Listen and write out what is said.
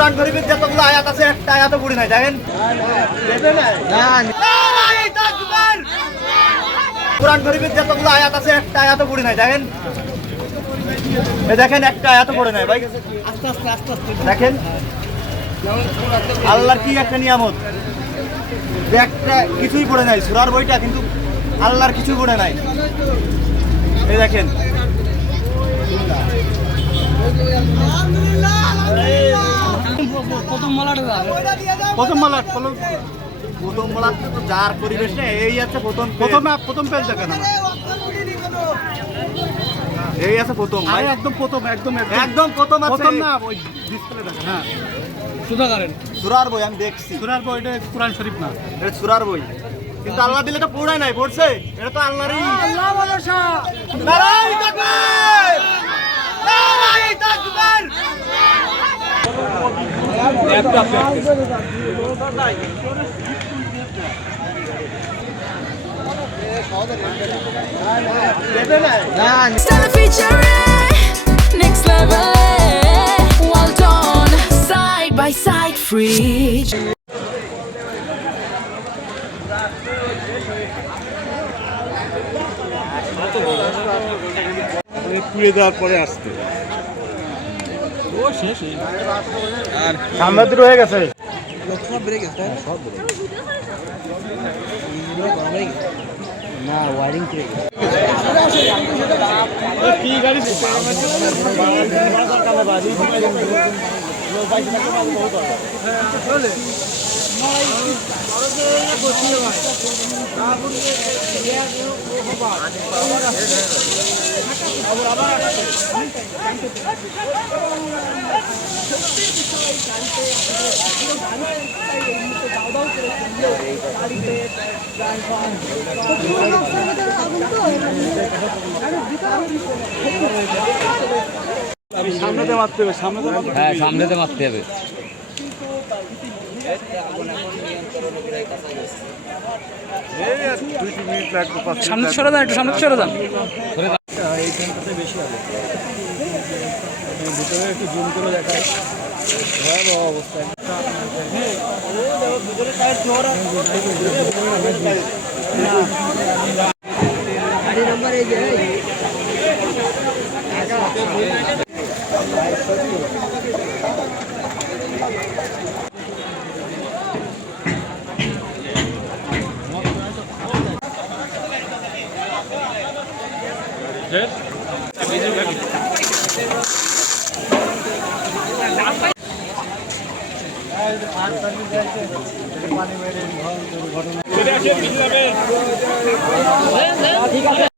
কোরআন শরীফের যতগুলো আয়াত আছে একটা আয়াতও পড়ে নাই দেখেন। কোরআন শরীফের যতগুলো আয়াত আছে একটা আয়াতও পড়ে নাই দেখেন। দেখেন একটা আয়াতও পড়ে নাই ভাই। আস্তে আস্তে আস্তে আস্তে দেখেন আল্লাহর কি একটা নিয়ামত, একটা কিছুই পড়ে নাই সূরার বইটা, কিন্তু আল্লাহর কিছুই পড়ে নাই। এই দেখেন প্রথম মালাট তো যার পরিবেশ নেই এই আছে প্রথম পেজ দেখেন এই আছে প্রথম ভাই, একদম প্রথম একদম প্রথম আছে প্রথম না ওই ডিসপ্লে দেখেন। হ্যাঁ সূরার বই আমি দেখছি, সূরার বই, এটা কোরআন শরীফ না, এটা সূরার বই, কিন্তু আল্লাহ দিলে তো পড়াই নাই, পড়ছে এটা তো আল্লাহরই। আল্লাহ ভরসা। নারায়ে তাকবীর, নারায়ে তাকবীর। Stella featuring next level. Well done, side by side, free. পুড়ে দেওয়ার পরে আসতে আর সামনে দুটো হয়ে গেছে না ওয়ারিং করে কি গাড়ি সামনেতে মারতে হবে, সামনেতে মারতে হবে। সামনে সরে যান, একটু সামনে সরে যান। ভিতরে একটু জুম করে দেখায় ভয়াবহ অবস্থায়। ঠিক আছে।